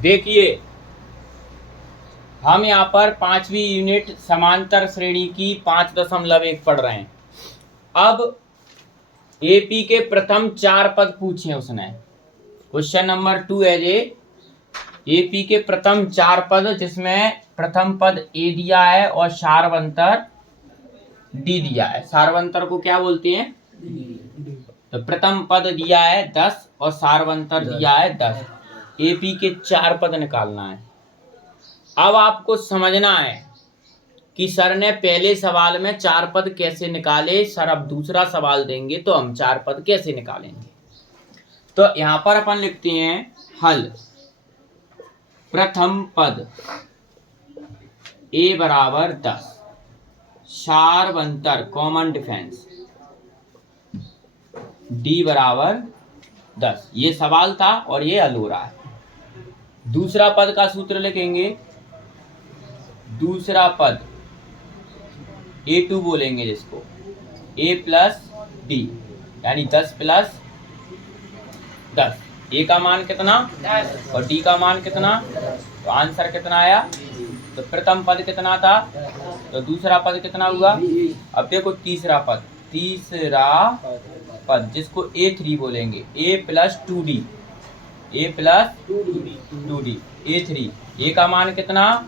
देखिए हम यहाँ पर 5वीं यूनिट समांतर श्रेणी की 5.1 पढ़ रहे हैं। अब एपी के प्रथम 4 पद पूछे उसने। क्वेश्चन नंबर 2 है ये। एपी के प्रथम 4 पद जिसमें प्रथम पद ए दिया है और सारवंतर डी दिया है। सारवंतर को क्या बोलते हैं? तो प्रथम पद दिया है 10 और सारवंतर दिया है 10। एपी के 4 पद निकालना है। अब आपको समझना है कि सर ने पहले सवाल में 4 पद कैसे निकाले। सर अब दूसरा सवाल देंगे तो हम 4 पद कैसे निकालेंगे। तो यहां पर अपन लिखते हैं हल। प्रथम पद ए बराबर 10, सारवंतर कॉमन डिफेंस डी बराबर 10। ये सवाल था और ये हल हो रहा है। दूसरा पद का सूत्र लिखेंगे। दूसरा पद A2 बोलेंगे जिसको, A प्लस डी यानी 10 प्लस 10। ए का मान कितना 10 और डी का मान कितना, तो आंसर कितना आया। तो प्रथम पद कितना था, तो दूसरा पद कितना हुआ। अब देखो तीसरा पद जिसको A3 बोलेंगे, A plus 2D, A plus 2D A3। ए का मान कितना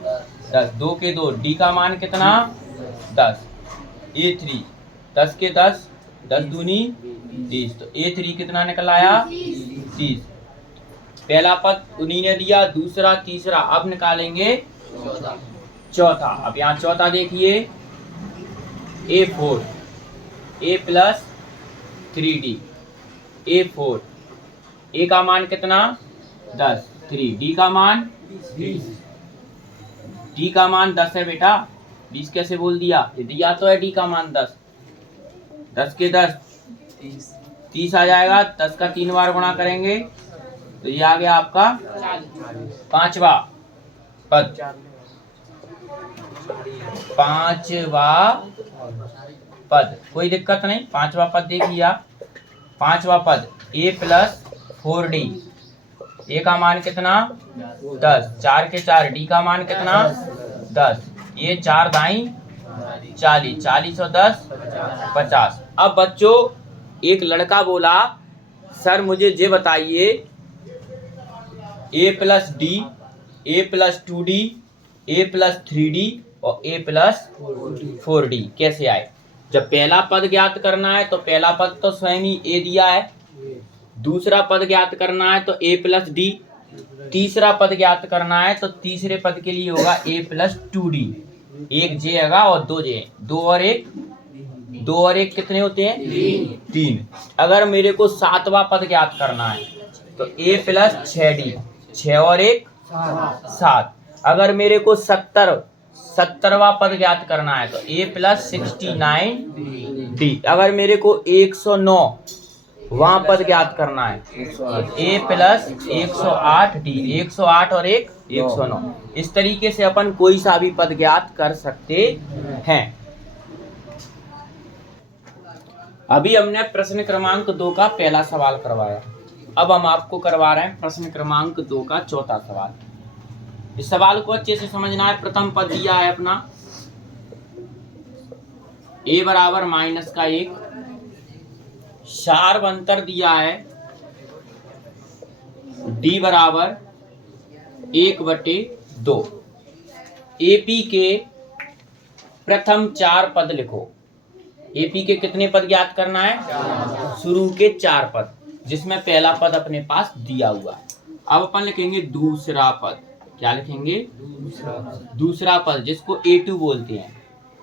10, 2 के 2, डी का मान कितना 10, A3 10 के 10, 10 दूनी 30। तो A3 कितना निकल आया 30। पहला पद उन्हीं ने दिया, दूसरा तीसरा। अब निकालेंगे चौथा। अब यहाँ चौथा देखिए A4, A plus 3D A4। ए का मान कितना 10, 3, डी का मान 20। डी का मान 10 है बेटा, 20 कैसे बोल दिया। ये दिया तो है डी का मान 10, 10 के 10 30 आ जाएगा। 10 का 3 बार गुणा करेंगे तो ये आ गया आपका 5वां पद। 5वां पद कोई दिक्कत नहीं। 5वां पद देखिए आप। 5वां पद A प्लस 4D। ए का मान कितना 10, 4 के 4, डी का मान कितना 10। ये 4 दाई 40, 40 और 10 50। अब बच्चों एक लड़का बोला सर मुझे ये बताइए A plus D, A plus 2D, A plus 3D और A प्लस 4D कैसे आए। जब पहला पद ज्ञात करना है तो पहला पद तो स्वयं ही A दिया है। दूसरा पद ज्ञात करना है तो A प्लस डी। तीसरा पद ज्ञात करना है तो तीसरे पद के लिए होगा A प्लस 2D। एक जे होगा और 2 जे, 2 और 1 कितने होते हैं 3। अगर मेरे को 7वां पद ज्ञात करना है तो A प्लस 6D, 6 और 1 7। अगर मेरे को 70वां पद ज्ञात करना है तो A प्लस 69D। अगर मेरे को 109 वहां पद ज्ञात करना है A प्लस 108D, 108 और 1 109। इस तरीके से अपन कोई सा भी पद ज्ञात कर सकते हैं। अभी हमने प्रश्न क्रमांक 2 का पहला सवाल करवाया। अब हम आपको करवा रहे हैं प्रश्न क्रमांक 2 का चौथा सवाल। इस सवाल को अच्छे से समझना है। प्रथम पद दिया है अपना A बराबर -1, सारवंतर दिया है D बराबर 1/2। एपी के प्रथम 4 पद लिखो। एपी के कितने पद ज्ञात करना है, शुरू के 4 पद जिसमें पहला पद अपने पास दिया हुआ है। अब अपन लिखेंगे दूसरा पद। क्या लिखेंगे दूसरा पद जिसको A2 बोलते हैं।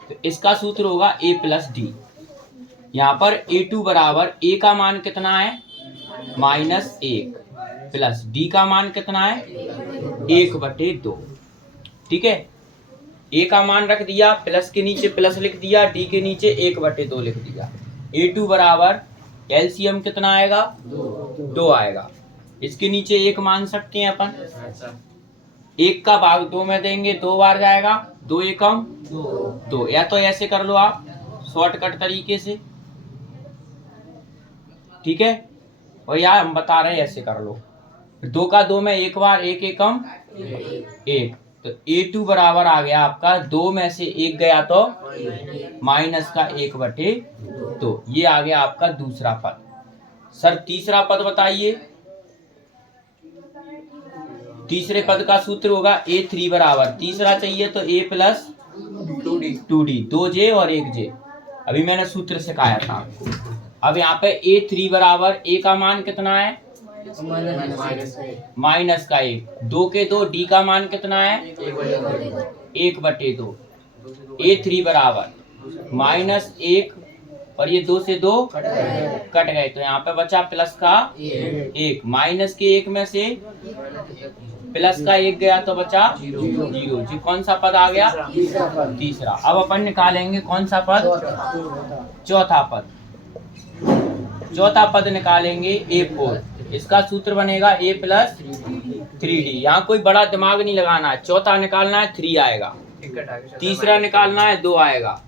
तो इसका सूत्र होगा A प्लस डी। यहाँ पर A2 बराबर A का मान कितना है -1 प्लस D का मान कितना है 1/2। ठीक है, A का मान रख दिया, प्लस के नीचे प्लस लिख दिया, D के नीचे 1/2 लिख दिया। A2 बराबर एलसीएम कितना आएगा 2 आएगा। इसके नीचे 1 मान सकते हैं अपन। 1 का भाग 2 में देंगे 2 बार जाएगा, 2 एकम 2। या तो ऐसे कर लो आप शॉर्टकट तरीके से, ठीक है, और यार हम बता रहे हैं ऐसे कर लो। 2 का 2 में एक बार, एक एकम एक, तो A2 बराबर आ गया आपका 2 में से एक गया तो माइनस का 1/2। ये आ गया आपका दूसरा पद। सर तीसरा पद बताइए। तीसरे पद का सूत्र होगा A3 बराबर, तीसरा चाहिए तो A प्लस 2D, 2J और 1J। अभी मैंने सूत्र सिखाया था आपको। अब यहाँ पे A3 बराबर A का मान कितना है, माइनस का 1, 2 के 2, D का मान कितना है 1/2। A3 बराबर -1 और ये 2 से 2 कट गए, तो यहाँ पे बचा प्लस का 1, माइनस के 1 में से प्लस का 1 गया तो बचा 0। जी कौन सा पद आ गया, तीसरा। अब अपन निकालेंगे कौन सा पद, चौथा पद। चौथा पद निकालेंगे A4, इसका सूत्र बनेगा A प्लस 3D। यहाँ कोई बड़ा दिमाग नहीं लगाना है, चौथा निकालना है 3 आएगा, तीसरा निकालना है 2 आएगा,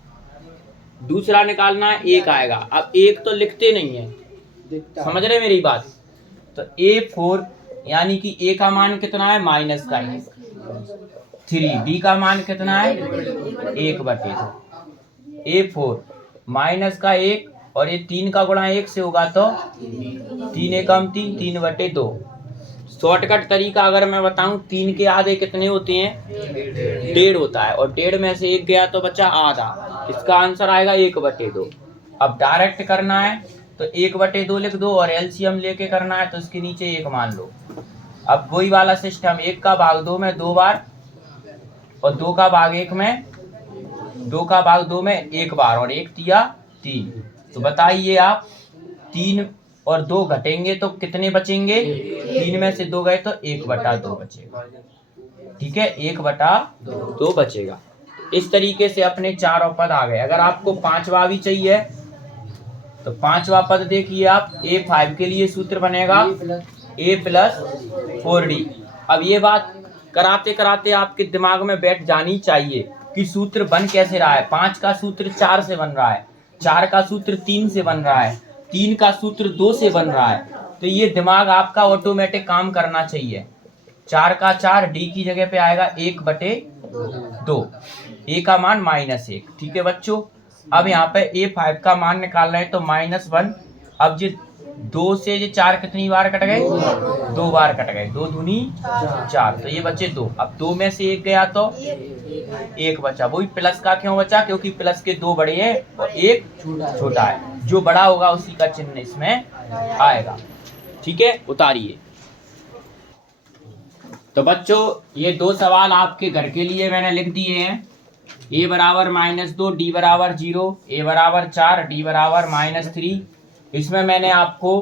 दूसरा निकालना है 1 आएगा। अब 1 तो लिखते नहीं है, समझ रहे मेरी बात। तो A4 यानी कि A का मान कितना है माइनस का 1, 3, D का मान कितना है 1/2। A4 माइनस का 1 और ये 3 का गुणा 1 से होगा तो 3 एकम 3, 3/2। शॉर्टकट तरीका अगर मैं बताऊं, 3 के आधे कितने होते हैं, 1.5 होता है, और 1.5 में से 1 गया तो बचा आधा, इसका आंसर आएगा 1/2। अब डायरेक्ट करना है तो 1/2 लिख दो, और एलसीएम लेके करना है तो इसके नीचे 1 मान लो। अब वही वाला सिस्टम, 1 का भाग 2 में 2 बार, और 2 का भाग 1 में, 2 का भाग 2 में 1 बार, और 1 तिया 3। तो बताइए आप, 3 और 2 घटेंगे तो कितने बचेंगे, 3 में से 2 गए तो 1/2 बचेगा। ठीक है, 1/2 बचेगा। इस तरीके से अपने चारों पद आ गए। अगर आपको पांचवा भी चाहिए तो पांचवा पद देखिए आप, A5 के लिए सूत्र बनेगा A प्लस 4D। अब ये बात कराते कराते आपके दिमाग में बैठ जानी चाहिए कि सूत्र बन कैसे रहा है। 5 का सूत्र 4 से बन रहा है, 4 का सूत्र 3 से बन रहा है, 3 का सूत्र 2 से बन रहा है। तो ये दिमाग आपका ऑटोमेटिक काम करना चाहिए। 4 का 4 D की जगह पे आएगा 1/2, A का मान -1। ठीक है बच्चों, अब यहाँ पे A5 का मान निकाल रहे हैं तो -1। अब जो 2 से ये 4 कितनी बार कट गए, 2 बार कट गए, 2 दूनी 4, तो ये बचे 2। अब 2 में से 1 गया तो 1 बचा। वही प्लस का क्यों बचा, क्योंकि प्लस के 2 बड़े हैं और 1 छोटा है, जो बड़ा होगा उसी का चिन्ह इसमें आएगा। ठीक है, उतारिए। तो बच्चों ये 2 सवाल आपके घर के लिए मैंने लिख दिए हैं। A बराबर -2, D बराबर 0, A बराबर 4, D बराबर -3। इसमें मैंने आपको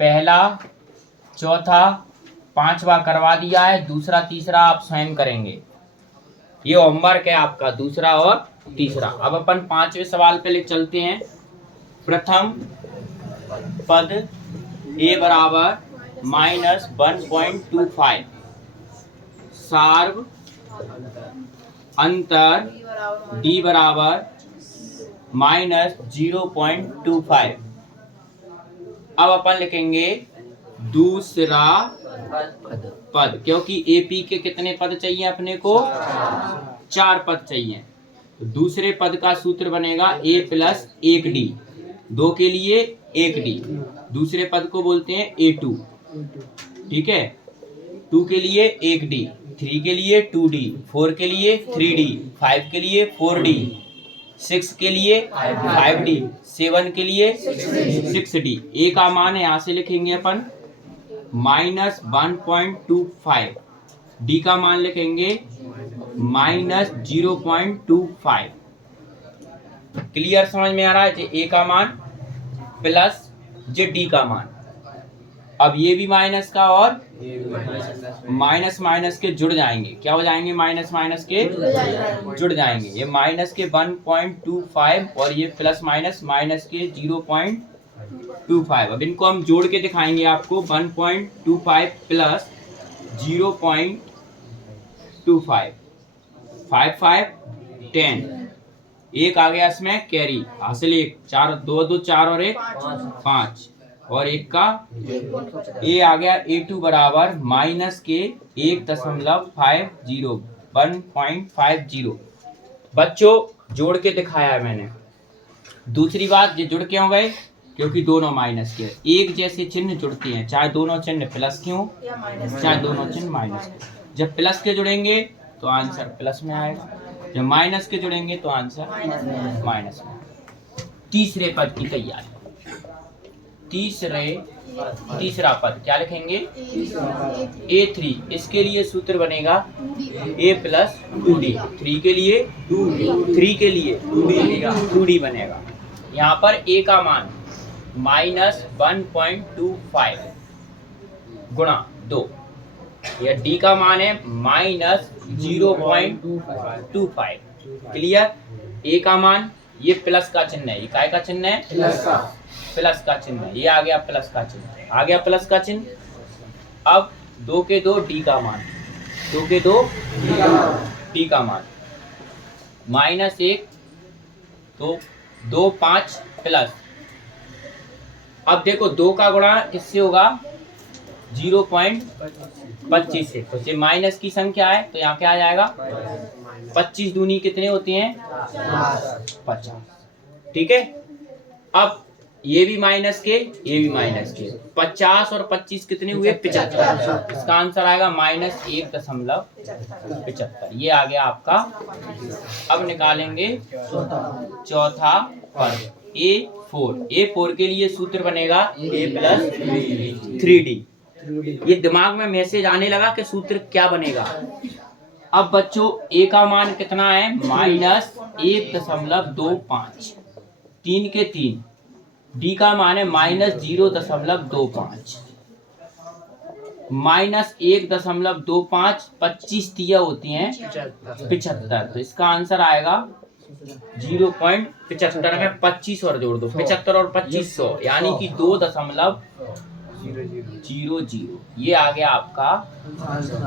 पहला, चौथा, पांचवा करवा दिया है, दूसरा तीसरा आप स्वयं करेंगे। ये होमवर्क है आपका, दूसरा और तीसरा। अब अपन पांचवें सवाल पे ले चलते हैं। प्रथम पद A बराबर -1.25, सार्व अंतर D बराबर -0.25। अब अपन लिखेंगे दूसरा पद, क्योंकि AP के कितने पद चाहिए अपने को, 4 पद चाहिए। तो दूसरे पद का सूत्र बनेगा A प्लस 1D, 2 के लिए 1D, दूसरे पद को बोलते हैं A2। ठीक है, 2 के लिए 1D, 3 के लिए 2D, 4 के लिए 3D, 5 के लिए 4D, 6 के लिए 5D, 7 के लिए 6D। A का मान है यहाँ से लिखेंगे अपन -1.25, D का मान लिखेंगे -0.25। क्लियर, समझ में आ रहा है? A का मान प्लस D का मान। अब ये भी माइनस का और माइनस माइनस के जुड़ जाएंगे। क्या हो जाएंगे? माइनस माइनस के जुड़ जाएंगे। ये माइनस के 1.25 और ये प्लस माइनस माइनस के 0.25। अब इनको हम जोड़ के दिखाएंगे आपको। 1.25 प्लस 0.25, 5 5 10। एक आ गया इसमें कैरी, हासिल 1, 4 2 2 4 और 1 5। और एक का ए आ गया A2 बराबर माइनस के 1.50 1.50। बच्चों जोड़ के दिखाया है मैंने। दूसरी बात, ये जुड़ क्यों गए? क्योंकि दोनों माइनस के, एक जैसे चिन्ह जुड़ते हैं, चाहे दोनों चिन्ह प्लस के हों चाहे दोनों चिन्ह माइनस के। जब प्लस के जुड़ेंगे तो आंसर प्लस में आएगा, जब माइनस के जुड़ेंगे तो आंसर माइनस में। तीसरे पद की तैयारी। तीसरा पद क्या लिखेंगे? A3। इसके लिए सूत्र बनेगा A प्लस 2D। 3 के लिए 2D बनेगा। यहाँ पर A का मान -1.25 गुणा 2, या D का मान है -0.25। क्लियर? A का मान, ये प्लस का चिन्ह है, ये काय का चिन्ह है? प्लस का चिन्ह है, ये आ गया प्लस का चिन्ह, आ गया प्लस का चिन्ह। अब 2 के 2 D का मान, 2 के 2 D का मान -1 तो 2 5 प्लस। अब देखो 2 का गुणा किससे होगा? 0.25 से। तो ये माइनस की संख्या है तो यहाँ क्या आ जाएगा? 25 दूनी कितने होते हैं? 50। ठीक है। अब ये भी माइनस के, ये भी माइनस के, 50 और 25 कितने हुए? 75। इसका आंसर आएगा -1.75। ये आ गया आपका। अब निकालेंगे चौथा पद A4 के लिए सूत्र बनेगा A प्लस 3D। ये दिमाग में मैसेज आने लगा कि सूत्र क्या बनेगा। अब बच्चों A का मान कितना है? -1.25, 3 के 3। D का मान है -0.25, -1.25, 25 तिया होती हैं 75। तो इसका आंसर आएगा 0.75 में 25 और जोड़ दो, 75 और 25 100, यानी कि 2.00। ये आ गया आपका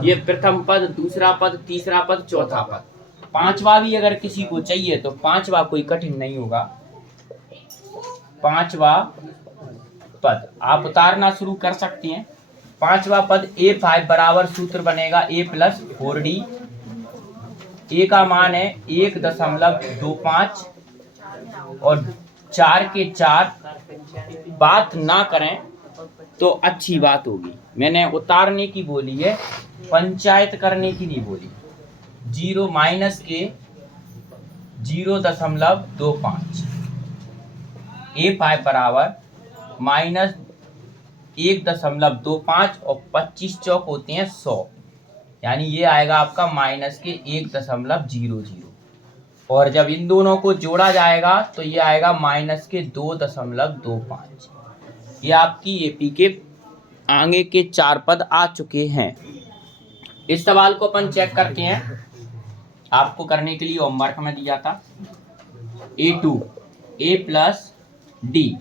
ये प्रथम पद, दूसरा पद, तीसरा पद, चौथा पद। पांचवा भी अगर किसी को चाहिए तो पांचवा कोई कठिन नहीं होगा। पांचवा पद आप उतारना शुरू कर सकते हैं। पांचवा पद A5 बराबर सूत्र बनेगा A प्लस 4D। A का मान है 1.25 और 4 के 4। बात ना करें तो अच्छी बात होगी, मैंने उतारने की बोली है, पंचायत करने की नहीं बोली। 0 माइनस के 0.25। A5 बराबर -1.25 और 25 चौक होते हैं 100, यानी ये आएगा आपका माइनस के 1.00। और जब इन दोनों को जोड़ा जाएगा तो ये आएगा माइनस के 2.25। ये आपकी एपी के आगे के 4 पद आ चुके हैं। इस सवाल को अपन चेक करते हैं। आपको करने के लिए होमवर्क में दिया था A2 A plus D।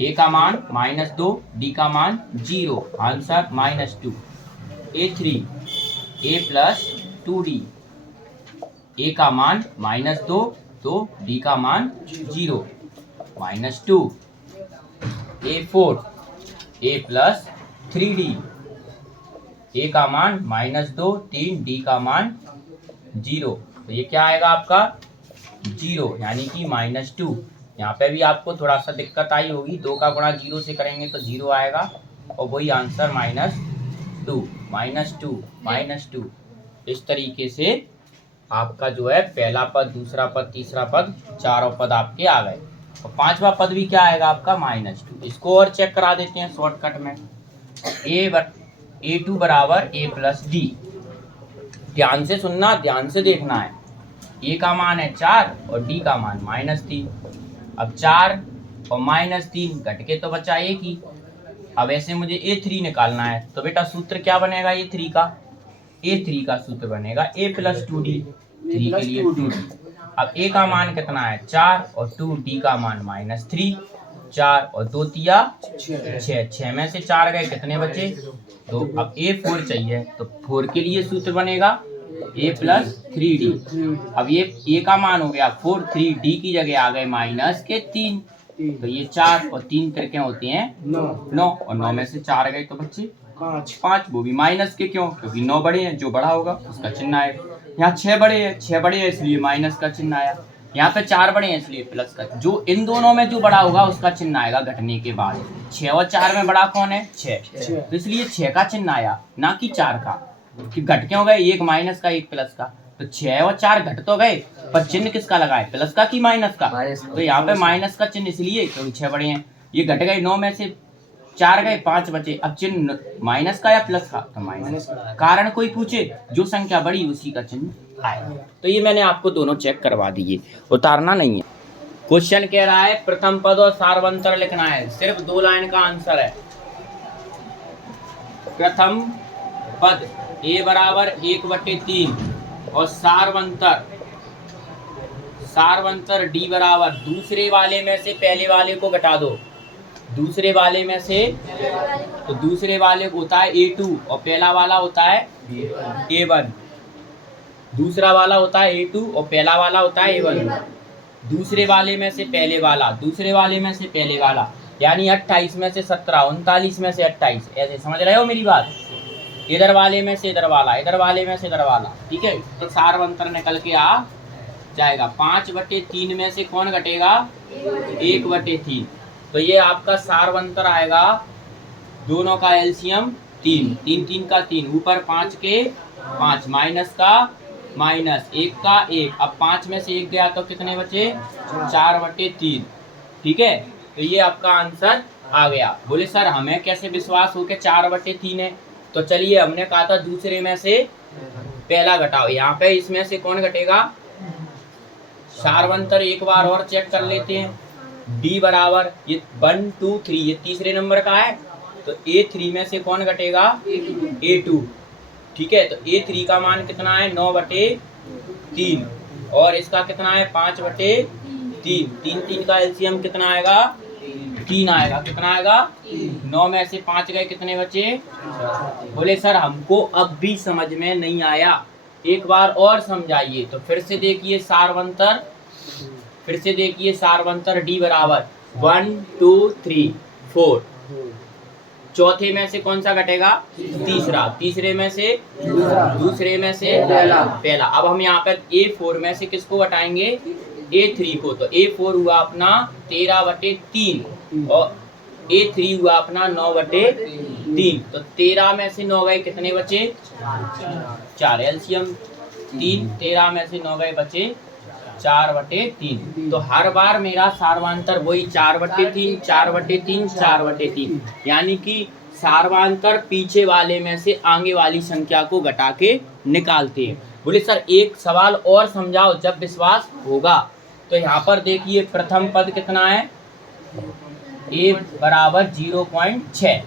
A का मान -2, D का मान 0, answer -2। A3 A plus 2D। A का मान -2 तो D का मान 0, -2। A4 A plus 3D। A का मान -2, 3, D का मान 0। तो ये क्या आएगा आपका? 0, यानी कि -2। यहाँ पे भी आपको थोड़ा सा दिक्कत आई होगी, 2 का गुणा 0 से करेंगे तो 0 आएगा और वही आंसर -2। इस तरीके से आपका जो है पहला पद, दूसरा पद, तीसरा पद, चारों पद आपके आ गए। और पांचवा पद भी क्या आएगा आपका? -2। इसको और चेक करा देते हैं शॉर्टकट में। A2 बराबर A प्लस D। ध्यान से सुनना, ध्यान से देखना है। A का मान है 4 और D का मान -3। अब 4 और -3 घट के तो बचा 1 ही। अब ऐसे मुझे A3 निकालना है, तो बेटा सूत्र क्या बनेगा A3 का? A3 का सूत्र बनेगा A प्लस 2D। 3 के लिए 2D। अब A का मान कितना है? 4 और 2D का मान -3। 4 और 2 तिया 6, 6 में से 4 गए, कितने बचे? तो अब A4 चाहिए, तो 4 के लिए सूत्र बनेगा A प्लस 3D। अब ये A का मान हो गया 4, 3D की जगह आ गए -3। तो ये 4 और 3 त्रिज्या होती हैं 9 और 9 में से 4 गए तो बच्चे 5। वो भी माइनस के, क्यों? क्योंकि 9 बड़े हैं, जो बड़ा होगा उसका चिन्ह आएगा। यहाँ 6 बड़े हैं, 6 बड़े हैं इसलिए माइनस का चिन्ह आया। यहाँ पे 4 बड़े हैं इसलिए प्लस का। जो इन दोनों में जो बड़ा होगा उसका चिन्ह आएगा घटने के बाद। 6 और 4 में बड़ा कौन है? 6। तो इसलिए 6 का चिन्ह आया, ना कि 4 का। कि घट क्यों गए? एक माइनस का एक प्लस का। तो 6 और 4 घट तो गए, पर चिन्ह किसका लगाए? प्लस का कि माइनस का? तो यहाँ पे माइनस का चिन्ह इसलिए क्योंकि 6 बड़े हैं। ये घट गए, 9 में से 4 गए, 5 बचे। अब चिन्ह माइनस का या प्लस का? तो माइनस। कारण कोई पूछे, जो संख्या बड़ी उसी का चिन्ह आए। तो ये मैंने आपको दोनों चेक करवा दिए, उतारना नहीं है। क्वेश्चन कह रहा है प्रथम पद और सार्वंतर लिखना है, सिर्फ 2 लाइन का आंसर है। प्रथम पद a बराबर 1/3 और सार्वंतर d बराबर दूसरे वाले में से पहले वाले को घटा दो। दूसरे वाले में से, तो दूसरे वाले को होता है a2 और पहला वाला होता है a1। दूसरा वाला होता है a2 और पहला वाला होता है a1। दूसरे वाले में से पहले वाला, दूसरे वाले में से पहले वाला, यानी 28 में से 17, 39 में से 28। ऐसे समझ रहे हो मेरी बात? इधर वाले में से इधर वाला, इधर वाले में से इधर वाला, ठीक है। तो सार्वंतर निकल के आ जाएगा। 5/3 में से कौन घटेगा? 1/3। तो ये आपका सार्वंतर आएगा। दोनों का एलसीएम 3, 3 3 का 3, ऊपर 5 के 5, माइनस का माइनस, 1 का 1। अब 5 में से 1 गया तो कितने बचे? 4/3, ठीक है। तो ये आपका आंसर आ गया। बोले सर हमें कैसे विश्वास हो के 4/3 है? तो चलिए, हमने कहा था दूसरे में से पहला घटाओ। यहाँ पे इसमें से कौन घटेगा? सार्वंतर एक बार और चेक कर लेते हैं। d बराबर ये 1 2 3, ये तीसरे नंबर का है, तो a3 में से कौन घटेगा? a2, ठीक है। तो a3 का मान कितना है? 9/3 और इसका कितना है? 5/3। 3 3 का एलसीएम कितना आएगा? 3 आएगा। कितना आएगा? 9 में से 5 गए, कितने बचे? बोले सर हमको अब भी समझ में नहीं आया, एक बार और समझाइए। तो फिर से देखिए सार्वंतर d बराबर 1 2 3 4। चौथे में से कौन सा घटेगा? तीसरा। तीसरे में से दूसरे में से पहला। अब हम यहाँ पर a4 में से किसको घटाएंगे? a3 को। तो a4 हुआ अपना 13/3 और a3 हुआ अपना 9/3। तो 13 में से 9 गए, कितने बचे? 4। एलसीएम 3, 13 में से 9 गए, बचे 4/3। तो हर बार मेरा सार्वंतर वही 4/3 4/3 4/3, यानी कि सार्वंतर पीछे वाले में से आगे वाली संख्या को घटा के निकालते हैं। बोले सर एक सवाल और समझाओ जब विश्वास होगा। तो यहाँ पर देखिए प्रथम पद कितना है? a बराबर 0.6।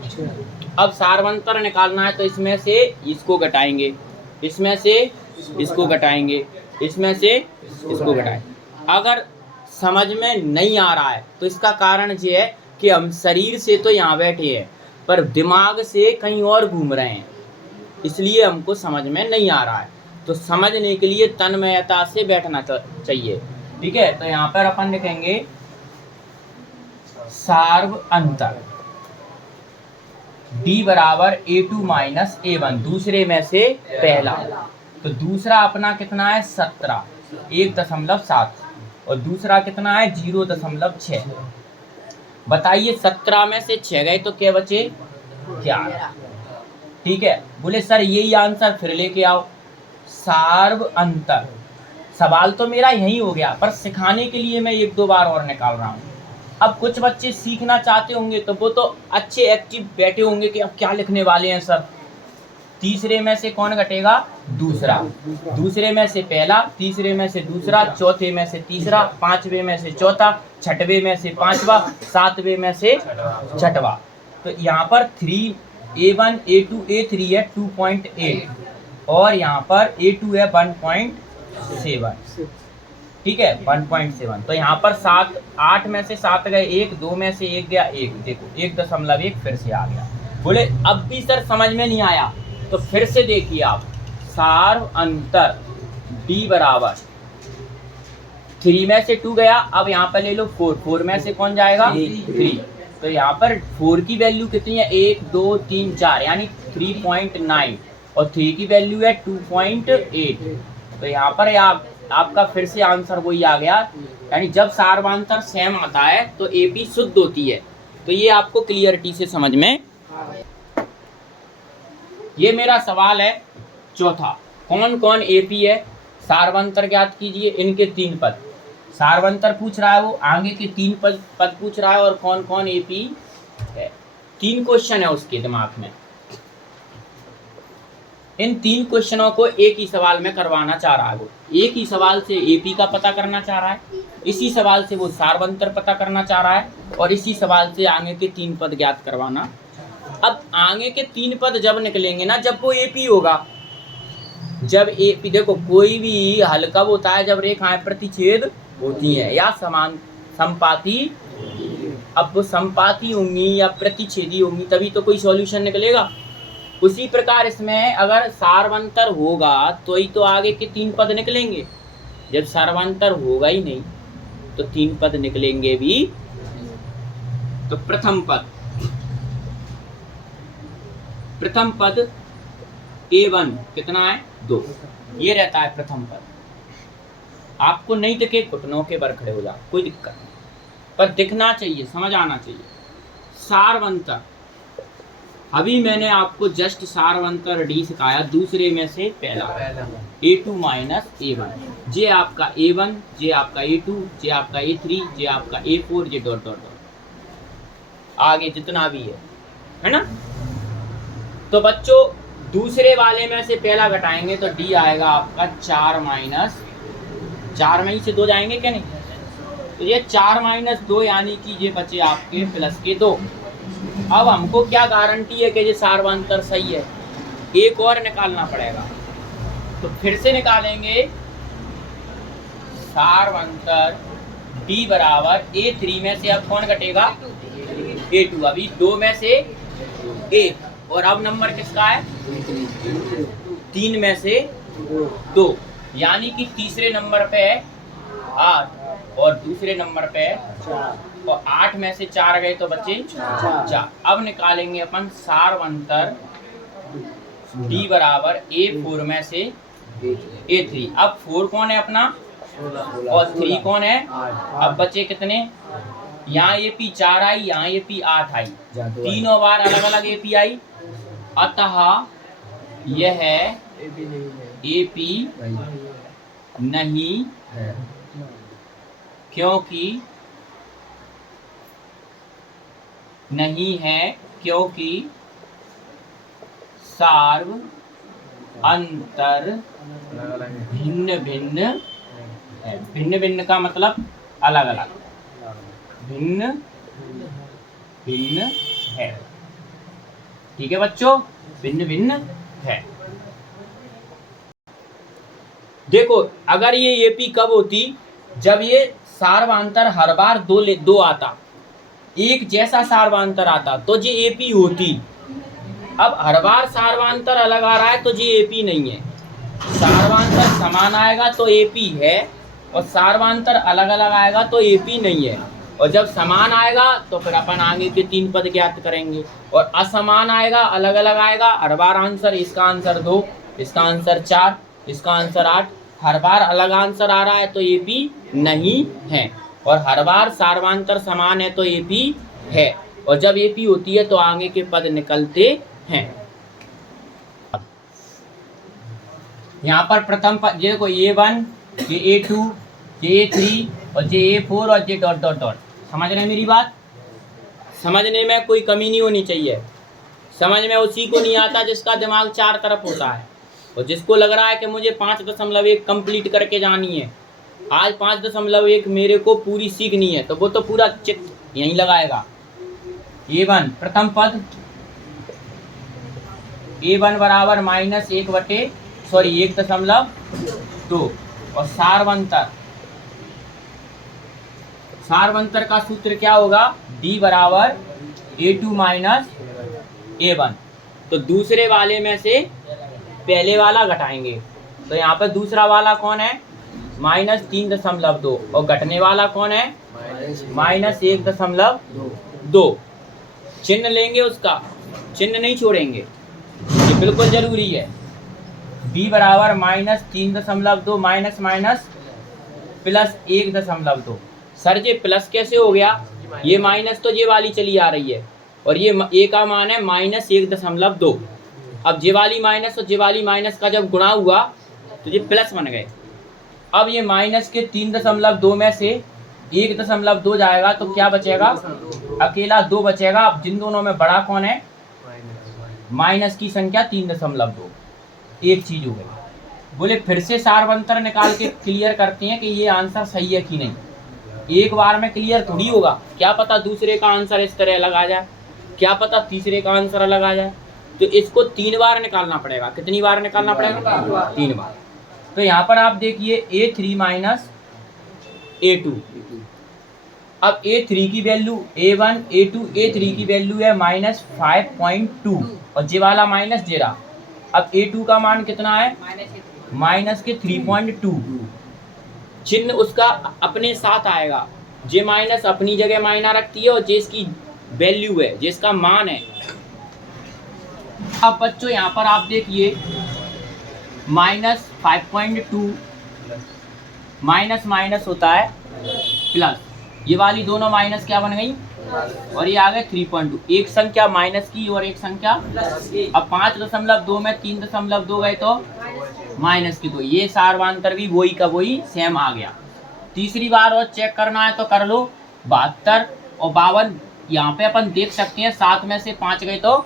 अब सार्वंतर निकालना है तो इसमें से इसको घटाएंगे, इसमें से इसको घटाएंगे, इसमें से इसको घटाएं। अगर समझ में नहीं आ रहा है तो इसका कारण ये है कि हम शरीर से तो यहाँ बैठे हैं पर दिमाग से कहीं और घूम रहे हैं, इसलिए हमको समझ में नहीं आ रहा है। तो समझने के लिए तन्मयता से बैठना चाहिए, ठीक है। तो यहाँ पर अपन लिखेंगे सार्वंतर d बराबर a2 माइनस a1, दूसरे में से पहला। तो दूसरा अपना कितना है? 17, 1.7, और दूसरा कितना है? 0.6। बताइए 17 में से 6 गए तो क्या बचे? 11, ठीक है। बोले सर यही आंसर फिर लेके आओ। सार्वंतर सवाल तो मेरा यही हो गया, पर सिखाने के लिए मैं 1-2 बार और निकाल रहा हूँ। अब कुछ बच्चे सीखना चाहते होंगे तो वो तो अच्छे एक्टिव बैठे होंगे कि अब क्या लिखने वाले हैं सर। तीसरे में से कौन घटेगा? दूसरा। दूसरे में से पहला, तीसरे में से दूसरा, चौथे में से तीसरा, पांचवे में से चौथा, छठवें में से पांचवा, सातवें में से छठवा। तो यहाँ पर 3a1 a2 a3 है 2.8 और यहाँ पर a2 है 1.7, ठीक है 1.7। तो यहाँ पर 8 में से 7 गए 1, 2 में से 1 गया 1, देखो 1.1 फिर से आ गया। बोले अब भी सर समझ में नहीं आया तो फिर से देखिए आप। सार्वंतर d बराबर 3 में से 2 गया, अब यहाँ पर ले लो 4, 4 में से कौन जाएगा 3, तो यहाँ पर 4 की वैल्यू कितनी है 1 2 3 4 यानी 3.9 और 3 की वैल्यू है 2.8, तो यहाँ पर आपका फिर से आंसर वही आ गया, यानी जब सार्वधातुक सेम आता है तो एपी शुद्ध होती है। तो ये आपको क्लियरिटी से समझ में। ये मेरा सवाल है चौथा, कौन कौन एपी है सार्वधातुक ज्ञात कीजिए, इनके 3 पद सार्वधातुक पूछ रहा है, वो आगे के 3 पद पूछ रहा है और कौन कौन एपी है। 3 क्वेश्चन है उसके दिमाग में, इन 3 क्वेश्चनों को एक ही सवाल में करवाना चाह रहा है वो, एक ही सवाल से एपी का पता करना चाह रहा है, इसी सवाल से वो सार्वधातुक पता करना चाह रहा है और इसी सवाल से आगे के 3 पद ज्ञात करवाना। अब आगे के 3 पद जब निकलेंगे ना, जब वो एपी होगा, जब एपी, देखो कोई भी हल कब होता है जब रेखाएं प्रतिच्छेद होती हैं या समान संपाती, अब वो संपाती होंगी या प्रतिच्छेदी होंगी तभी तो कोई सॉल्यूशन निकलेगा। उसी प्रकार इसमें अगर सार्वधातुक होगा तो ही तो आगे के 3 पद निकलेंगे, जब सार्वधातुक होगा ही नहीं तो 3 पद निकलेंगे भी। तो प्रथम पद A1 कितना है 2, ये रहता है प्रथम पद। आपको नहीं दिखे घुटनों के बल खड़े हो जाओ, कोई दिक्कत नहीं, पर दिखना चाहिए, समझ आना चाहिए। सार्वधातुक, अभी मैंने आपको जस्ट सार्वधातुक डी सिखाया, दूसरे में से पहला A2 माइनस A1, जे आपका A1, जे आपका A2, जे आपका A3, जे आपका A4, J dot dot dot आगे जितना भी है ना। तो बच्चों दूसरे वाले में से पहला घटाएंगे तो डी आएगा आपका 4 माइनस 4 में ही से 2 जाएंगे क्या नहीं, तो ये 4 माइनस 2 यानी कि ये बचे आपके प्लस के 2। अब हमको क्या गारंटी है कि ये सार्वधातुक सही है, एक और निकालना पड़ेगा, तो फिर से निकालेंगे सार्वधातुक डी बराबर A3 में से अब कौन घटेगा A2, अभी 2 में से 1 और अब नंबर किसका है 3 में से 2, यानी कि तीसरे नंबर पे है 8 और दूसरे नंबर पे है 4, और 8 में से 4 गए तो बचे 4। अब निकालेंगे अपन सार्वधातुक D बराबर A4 में से A3। अब 4 कौन है अपना और 3 कौन है, अब बचे कितने, यहाँ AP 4 आई, यहाँ AP 8 आई, तीनों बार अलग अलग AP आई, अतः यह AP नहीं है, क्योंकि नहीं है क्योंकि सार्वधातुक भिन्न भिन्न है। भिन्न भिन्न का मतलब अलग अलग, भिन्न भिन्न है, ठीक है बच्चों, भिन्न भिन्न है। देखो अगर ये एपी कब होती, जब ये सार्वधातुक हर बार दो आता, एक जैसा सार्वधातुक आता तो जी एपी होती। अब हर बार सार्वधातुक अलग आ रहा है तो जी एपी नहीं है, सार्वधातुक समान आएगा तो एपी है और सार्वधातुक अलग अलग आएगा तो एपी नहीं है, और जब समान आएगा तो फिर अपन आगे के 3 पद ज्ञात करेंगे, और असमान आएगा अलग अलग आएगा हर बार आंसर, इसका आंसर 2, इसका आंसर 4, इसका आंसर 8, हर बार अलग आंसर आ रहा है तो एपी नहीं है, और हर बार सार्वधातुक समान है तो एपी है, और जब एपी होती है तो आगे के पद निकलते हैं। यहाँ पर प्रथम पद देखो A1, ये A2, ये A3 और ये A4 और ये डॉट डॉट डॉट। समझ रहे हैं मेरी बात, समझने में कोई कमी नहीं होनी चाहिए। समझ में उसी को नहीं आता जिसका दिमाग 4 तरफ होता है, और जिसको लग रहा है कि मुझे 5.1 कंप्लीट करके जानी है, आज 5.1 मेरे को पूरी सीखनी है, तो वो तो पूरा चित्त यहीं लगाएगा। A1 प्रथम पद A1 बराबर -1/2 और सार्वधातुक का सूत्र क्या होगा, D बराबर A2 माइनस A1। तो दूसरे वाले में से पहले वाला घटाएंगे, तो यहाँ पर दूसरा वाला कौन है -3.2 और घटने वाला कौन है -1.2। चिन्ह लेंगे उसका, चिन्ह नहीं छोड़ेंगे, ये बिल्कुल जरूरी है। b बराबर -3.2 माइनस माइनस प्लस 1.2। सर ये प्लस कैसे हो गया? ये माइनस तो ये वाली चली आ रही है और ये a का मान है -1.2। अब ये वाली माइनस और ये वाली माइनस का जब गुणा हुआ तो ये प्लस बन गए। अब ये माइनस के 3.2 में से 1.2 जाएगा तो क्या बचेगा? अकेला 2 बचेगा। अब जिन दोनों में बड़ा कौन है? माइनस की संख्या 3.2। एक चीज हो गई। बोले फिर से सारवंतर निकाल के क्लियर करते हैं कि ये आंसर सही है कि नहीं। एक बार में क्लियर थोड़ी होगा, क्या पता दूसरे का आंसर इस तरह अलग आ जाए, क्या पता तीसरे का आंसर अलग आ जाए। तो इसको 3 बार निकालना पड़ेगा। कितनी बार निकालना पड़ेगा? 3 बार। तो यहाँ पर आप देखिए A3 माइनस A2। अब A3 की वैल्यू A1 A2 A3 की वैल्यू है -5.2 और जे वाला माइनस जे रहा। अब A2 का मान कितना है? -3.2। चिन्ह उसका अपने साथ आएगा। जे माइनस अपनी जगह मायना रखती है और जे इसकी वैल्यू है, जिसका मान है। अब बच्चों यहाँ पर आप देखिए -5.2 माइनस माइनस होता है प्लस, ये वाली दोनों माइनस क्या बन गई और ये आ गए 3.2। एक संख्या माइनस की और एक संख्या प्लस। अब 5.2 में 3.2 गए तो माइनस की, तो ये सारवांतर भी वही का वही सेम आ गया। तीसरी बार और चेक करना है तो कर लो। 72 और 52 यहाँ पे अपन देख सकते हैं, 7 में से 5 गए तो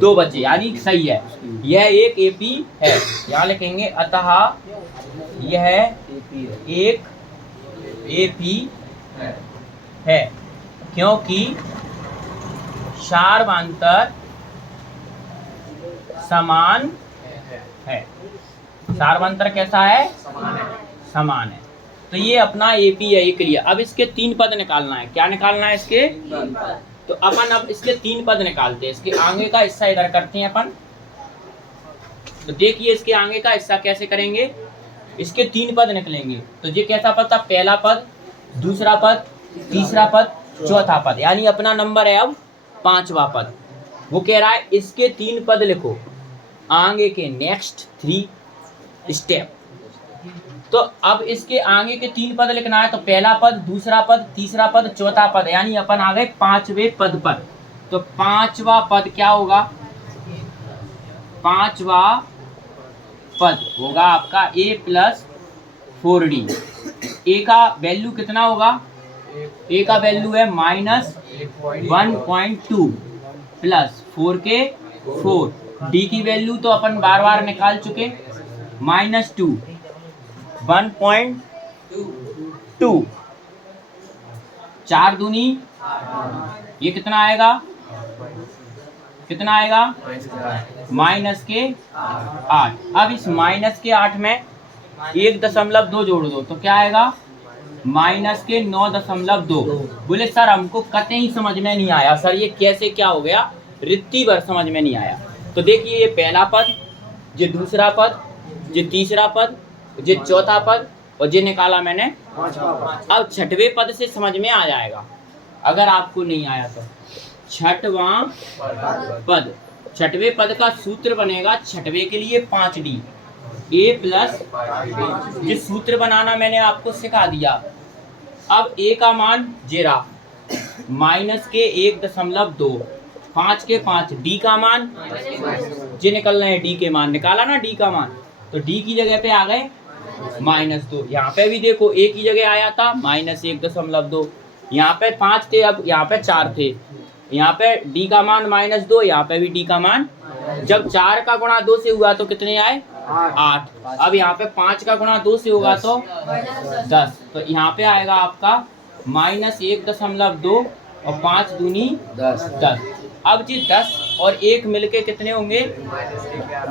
2 बचे, यानी सही है। यह एक एपी है, यहाँ लिखेंगे अतः यह एक एपी है क्योंकि सारवांतर समान है। सारवांतर कैसा है? समान है। तो ये अपना एपी है, ये क्लियर। अब इसके 3 पद निकालना है। क्या निकालना है इसके? तो अपन अब इसके 3 पद निकालते हैं। इसके आगे का हिस्सा इधर करते हैं अपन। तो देखिए इसके आगे का हिस्सा कैसे करेंगे। इसके 3 पद निकलेंगे। तो ये कैसा पद था? पहला पद, दूसरा पद, तीसरा पद, चौथा पद, यानी अपना नंबर है अब 5वां पद। वो कह रहा है इसके 3 पद लिखो, आगे के नेक्स्ट 3 स्टेप। तो अब इसके आगे के 3 पद लिखना है। तो पहला पद, दूसरा पद, तीसरा पद, चौथा पद, यानी अपन आ गए 5वें पद पर। तो 5वां पद क्या होगा? 5वां पद होगा आपका a + 4d। a का वैल्यू कितना होगा? a का वैल्यू है -1.2 प्लस 4 के 4। d की वैल्यू तो अपन बार बार निकाल चुके, -2 1.2 4 दूनी, ये कितना आएगा? कितना आएगा? -8। अब इस -8 में 1.2 जोड़ दो तो क्या आएगा? -9.2। बोले सर हमको कतई समझ में नहीं आया, सर ये कैसे क्या हो गया? रित्ती भर समझ में नहीं आया। तो देखिए ये पहला पद, ये दूसरा पद, ये तीसरा पद, ये चौथा पद और ये निकाला मैंने। अब 6वें पद से समझ में आ जाएगा, अगर आपको नहीं आया तो। 6वां पद, 6वें पद का सूत्र बनेगा 6वें के लिए 5d a प्लस, ये सूत्र बनाना मैंने आपको सिखा दिया। अब a का मान जेरा -1.2, 5 के 5, d का मान जे निकलना है, d के मान निकाला ना, d का मान। तो d की जगह पे आ गए -2। यहाँ पे भी देखो a की जगह आया था -1.2, यहाँ पे 5 थे, अब यहाँ पे 4 थे। यहाँ पे d का मान -2, यहाँ पे भी d का मान। जब 4 का गुणा 2 से हुआ तो कितने आए? 8। अब यहाँ पे 5 का गुणा 2 से होगा तो 10। तो यहाँ पे आएगा आपका -1.2 और 5 दूनी 10। अब जी 10 और 1 मिलके कितने होंगे?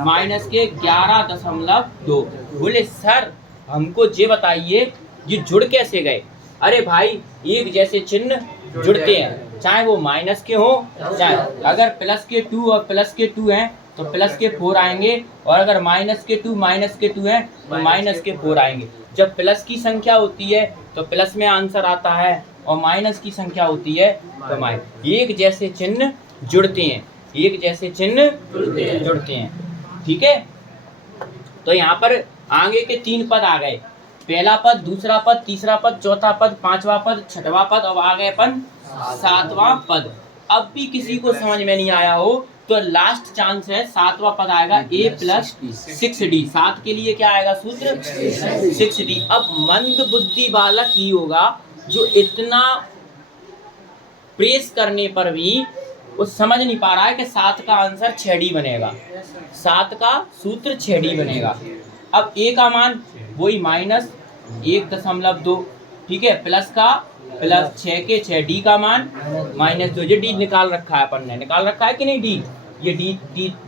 -11.2। बोले सर हमको ये बताइए ये जुड़ कैसे गए? अरे भाई एक जैसे चिन्ह जुड़ते हैं, चाहे वो माइनस के हो, चाहे अगर प्लस के 2 और प्लस के 2 हैं तो प्लस के 4 आएंगे, और अगर माइनस के 2 है तो माइनस के 4 आएंगे। जब प्लस की संख्या होती है तो प्लस में आंसर आता है, और माइनस की संख्या होती है तो माइनस। एक जैसे चिन्ह जुड़ते हैं, एक जैसे चिन्ह जुड़ते हैं, ठीक है। तो यहाँ पर आगे के 3 पद आ गए, पहला पद, दूसरा पद, तीसरा पद, चौथा पद, पांचवा पद, छठवां पद, अब आ गए अपन 7वां पद। अब भी किसी को समझ में नहीं आया हो तो लास्ट चांस है, 7वां पद आएगा a प्लस 6d। 7 के लिए क्या आएगा सूत्र? 6d। अब मंद बुद्धि बालक ही होगा जो इतना प्रेस करने पर भी वो समझ नहीं पा रहा है कि 7 का आंसर 6d बनेगा, 7 का सूत्र 6d बनेगा। अब a का मान वही -1.2, ठीक है, प्लस का प्लस 6 के 6d का मान -2। ये d निकाल रखा है अपन ने, निकाल रखा है कि नहीं d? ये d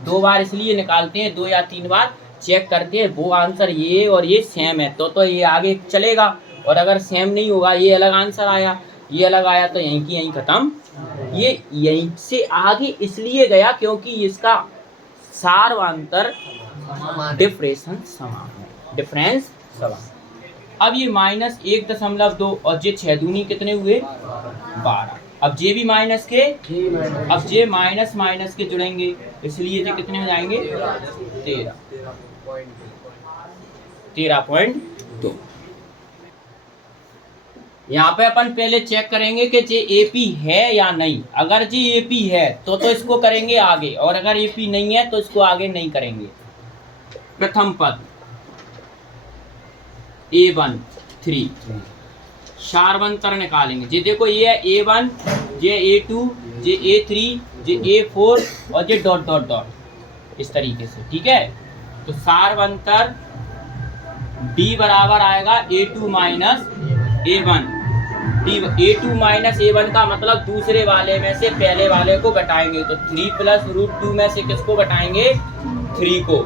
2 बार इसलिए निकालते हैं, 2 या 3 बार चेक करते हैं वो आंसर ये और ये सेम है तो ये आगे चलेगा, और अगर सेम नहीं होगा, ये अलग आंसर आया, ये अलग आया, तो यहीं की यहीं खत्म। ये यहीं से आगे इसलिए गया क्योंकि इसका सार्वंतर डिफरेंस समान है, डिफरेंस समान। अब ये -1.2 और जे 6 दूनी कितने हुए? 12। अब जे भी माइनस के, अब जे माइनस के जुड़ेंगे, इसलिए जे कितने हो जाएंगे? 13.2। यहाँ पे अपन पहले चेक करेंगे कि जे एपी है या नहीं। अगर जे एपी है तो इसको करेंगे आगे, और अगर एपी नहीं है तो इसको आगे नहीं करेंगे। प्रथम पद A1 3, सार्वंतर निकालेंगे। जे देखो ये है A1, ये A2, ये A3, ये A4 और ये डॉट डॉट डॉट, इस तरीके से, ठीक है। तो सार्वंतर D बराबर आएगा A2 minus A1। A2 minus A1 का मतलब दूसरे वाले में से पहले वाले को घटाएंगे, तो 3 प्लस √2 में से किसको घटाएंगे? 3 को,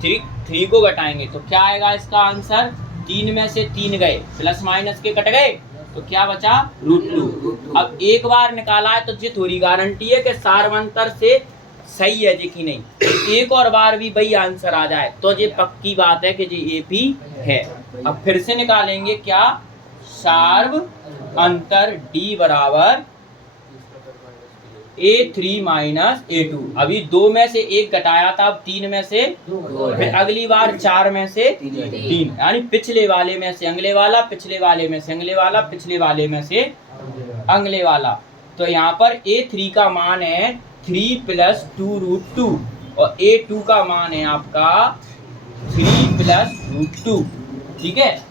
3 को घटाएंगे तो क्या आएगा इसका आंसर? 3 में से 3 गए, प्लस माइनस के कट गए, तो क्या बचा? √2। अब एक बार निकाला है तो ये थोड़ी गारंटी है कि सार्वंतर से सही है जी कि नहीं। एक और बार भी वही आंसर आ जाए तो ये पक्की बात है कि ये एपी है। अब फिर से निकालेंगे क्या? सार्वंतर D बराबर A3 माइनस A2। अभी 2 में से 1 घटाया था, अब 3 में से, फिर अगली बार 4 में से 3, यानी पिछले वाले में से अगले वाला, पिछले वाले में से अगले वाला, पिछले वाले में से अगले वाला। तो यहाँ पर A3 का मान है 3 प्लस 2√2 और A2 का मान है आपका 3 प्लस √2, ठीक है।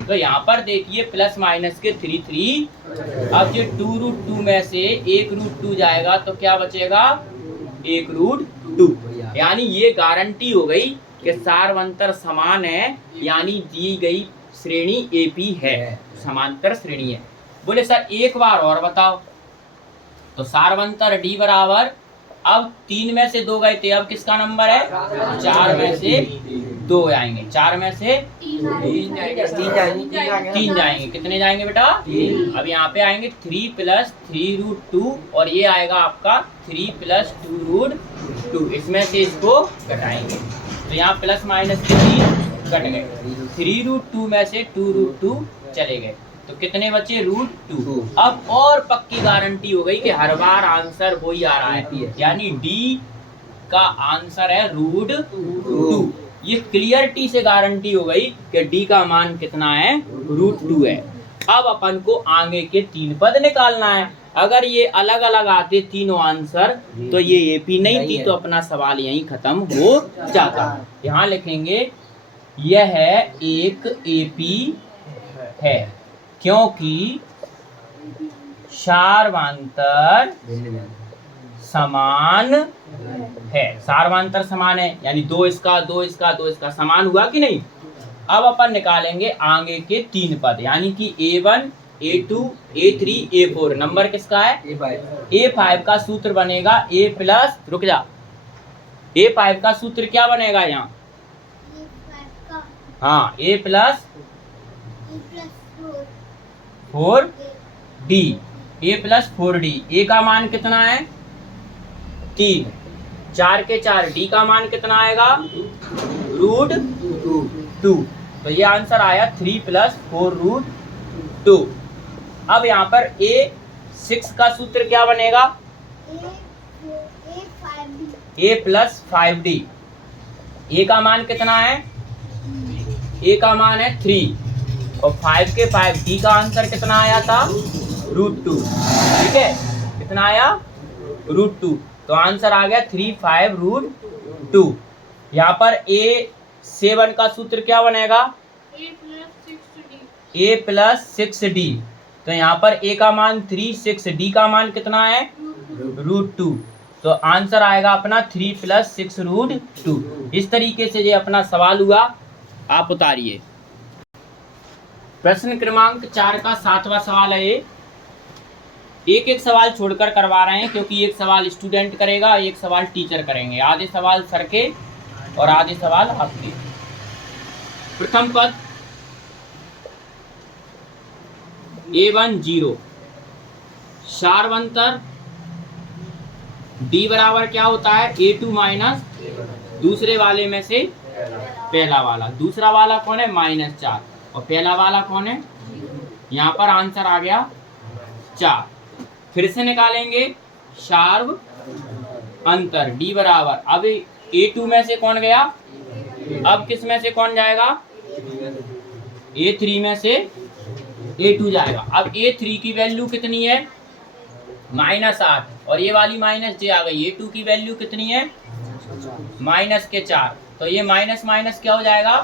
तो यहाँ पर देखिए प्लस माइनस के 3। अब ये 2√2 में से 1√2 जाएगा तो क्या बचेगा? 1√2। यानी ये गारंटी हो गई कि सार्वंतर समान है, यानी दी गई श्रेणी एपी है, समांतर श्रेणी है। बोले सर एक बार और बताओ। तो सार्वंतर D बराबर, अब 3 में से 2 गए थे, अब किसका नंबर है? 4 में से 2 आएंगे, 4 में से 3 जाएंगे। कितने जाएंगे बेटा? 3। अब यहाँ पे आएंगे 3 प्लस 3√2 और ये आएगा आपका 3 प्लस 2√2। इसमें से इसको घटाएंगे तो यहाँ प्लस माइनस के 3 घट गए, 3√2 में से 2√2 चले गए, तो कितने बचे? √2। अब और पक्की गारंटी हो गई कि हर बार आंसर वही आ रहा है, यानी D का आंसर है √2। ये क्लियरिटी से गारंटी हो गई कि D का मान कितना है? √2 है। अब अपन को आगे के 3 पद निकालना है। अगर ये अलग अलग आते तीनों आंसर तो ये एपी नहीं थी, तो अपना सवाल यहीं खत्म हो जाता। यहाँ लिखेंगे यह एक एपी है क्योंकि सार्वंतर समान है। सार्वंतर समान है यानी 2 इसका 2 इसका 2 इसका समान हुआ कि नहीं। अब अपन निकालेंगे आगे के 3 पद, यानी कि A1 A2 A3 A4। Number किसका है? A5 का सूत्र बनेगा A प्लस, रुक जा, A5 का सूत्र क्या बनेगा यहाँ? हाँ, A plus 4D, A plus 4D। A का मान कितना है? 3, 4 के 4 डी का मान कितना आएगा √2। तो ये आंसर आया 3 + 4 √2। अब यहाँ पर A6 का सूत्र क्या बनेगा A + 5D। A का मान कितना है A का मान है 3 और 5 के 5 D का आंसर कितना आया था √2। ठीक है कितना आया √2। तो आंसर आ गया 3 5 √2। यहाँ पर A7 का सूत्र क्या बनेगा A + 6D। तो यहाँ पर A का मान 3 6 D का मान कितना है √2। तो आंसर आएगा अपना 3 + 6 √2। इस तरीके से ये अपना सवाल हुआ। आप उतारिए। प्रश्न क्रमांक 4 का 7वां सवाल है ये। एक एक सवाल छोड़कर करवा रहे हैं क्योंकि एक सवाल स्टूडेंट करेगा एक सवाल टीचर करेंगे। आधे सवाल सर के और आधे सवाल आपके। प्रथम पद A1 0 सार्वंतर D बराबर क्या होता है A2 माइनस दूसरे वाले में से पहला वाला। दूसरा वाला कौन है -4 और पहला वाला कौन है यहाँ पर आंसर आ गया 4। फिर से निकालेंगे सार्व अंतर D बराबर। अब A2 में से कौन गया अब किस में से कौन जाएगा A3 में से A2 जाएगा। अब A3 की वैल्यू कितनी है -8 और ये वाली माइनस जे आ गई। A2 की वैल्यू कितनी है -4। तो ये माइनस माइनस क्या हो जाएगा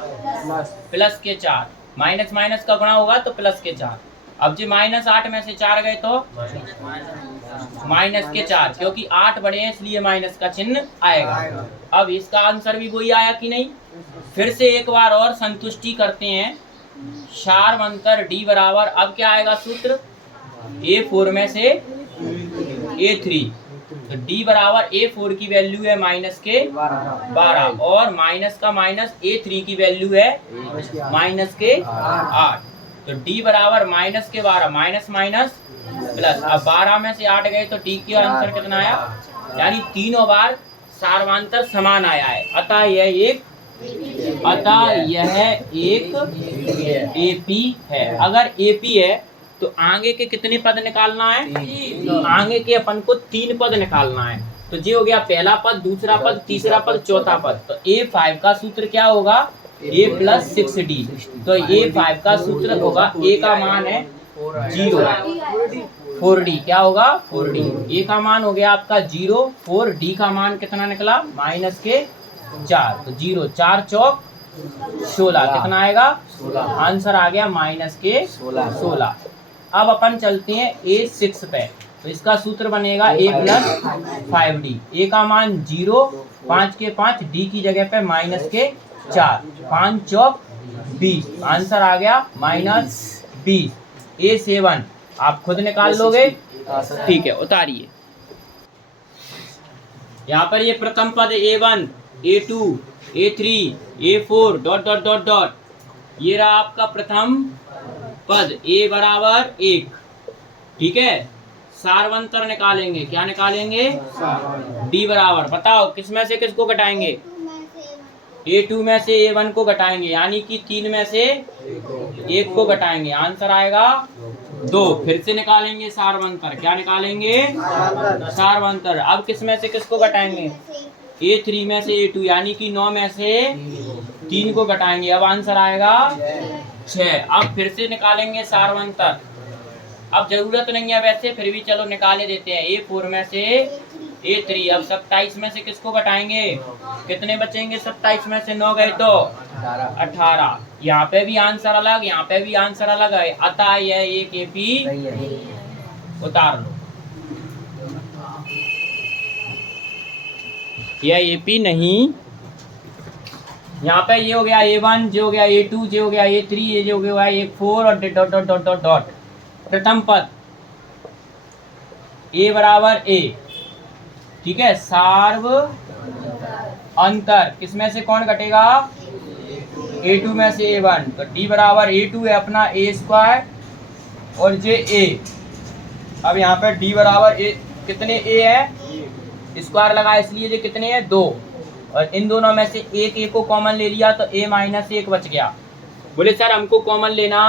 +4। माइनस माइनस का गुणा होगा तो +4। अब जी -8 में से 4 गए तो -4 क्योंकि 8 बड़े हैं इसलिए माइनस का चिन्ह आएगा। अब इसका आंसर भी वही आया कि नहीं। फिर से एक बार और संतुष्टि करते हैं। सार्वंतर D बराबर अब क्या आएगा सूत्र A4 में से A3। तो D बराबर A4 की वैल्यू है -12 और माइनस का माइनस A3 की वैल्यू है -8। तो D बराबर -12 माइनस माइनस प्लस। अब 12 में से 8 गए तो D का आंसर कितना आया यानी तीनों बार सार्वंतर समान आया है। अतः यह एक AP है। अगर AP है तो आगे के कितने पद निकालना है आगे के अपन को 3 पद निकालना है। तो ये हो गया पहला पद दूसरा पद तीसरा पद चौथा पद। तो A5 का सूत्र क्या होगा A + 6D। तो A5 का सूत्र होगा A का मान है 0 4D क्या होगा 4D। A का मान हो गया आपका 0 4D का मान कितना निकला -4। तो 0 4 चौक 16 कितना आएगा आंसर आ गया -16। अब अपन चलते हैं A6 पे। तो इसका सूत्र बनेगा A + 5D। A का मान 0 5 के 5 D की जगह पे -4 5 चौक 20 आंसर आ गया -20। A7 आप खुद निकाल लोगे ठीक है उतारिए। यहाँ पर ये प्रथम पद A1 A2 A3 A4 ... ये रहा आपका प्रथम पद A बराबर 1। ठीक है सार्वंतर निकालेंगे क्या निकालेंगे D बराबर। बताओ किस में से किसको घटाएंगे A2 में से A1 को घटाएंगे यानी कि 3 में से 1 को घटाएंगे आंसर आएगा 2। फिर से निकालेंगे सार्वंतर क्या निकालेंगे सार्वंतर। अब किस में से किसको घटाएंगे A3 में से A2 यानी कि 9 में से 3 को घटाएंगे। अब आंसर आएगा 6। अब फिर से निकालेंगे सार्वंतर। अब जरूरत नहीं है वैसे फिर भी चलो निकाले देते हैं। A4 में से A3। अब 27 में से किसको घटाएंगे कितने बचेंगे 27 में से 9 गए तो 18। यहाँ पे भी आंसर अलग यहाँ पे भी आंसर अलग है। अतः यह एक AP उतार लो। यह AP नहीं। यहाँ पे ये हो गया A1 जो हो गया A2 जो हो गया A3 ये जो हो गया A4 और ... प्रथम पद A बराबर A। ठीक है सार्व अंतर किसमें से कौन घटेगा A2 में से A1। तो D बराबर A2 है अपना A² और जे A। अब यहाँ पे D बराबर A कितने A है स्क्वायर लगा इसलिए ये कितने हैं 2, और इन दोनों में से एक ए को कॉमन ले लिया तो a माइनस 1 बच गया। बोले सर हमको कॉमन लेना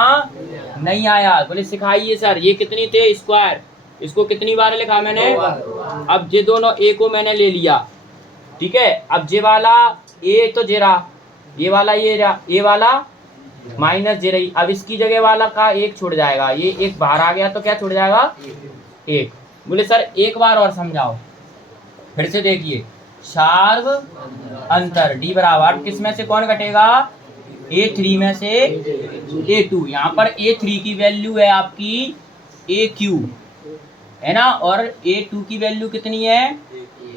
नहीं आया। बोले सिखाइए सर, ये कितनी थे स्क्वायर, इसको कितनी बार लिखा मैंने, अब ये दोनों ए को मैंने ले लिया, ठीक है। अब ये वाला ए तो जे रहा, ये वाला ये रहा, ए वाला माइनस जे रही, अब इसकी जगह वाला का एक छूट जाएगा, ये एक बाहर आ गया तो क्या छूट जाएगा 1। बोले सर एक बार और समझाओ, फिर से देखिए, सार्व अंतर डी बराबर किस में से कौन घटेगा, A3 में से A2। यहाँ पर A3 की वैल्यू है आपकी AQ है ना, और A2 की वैल्यू कितनी है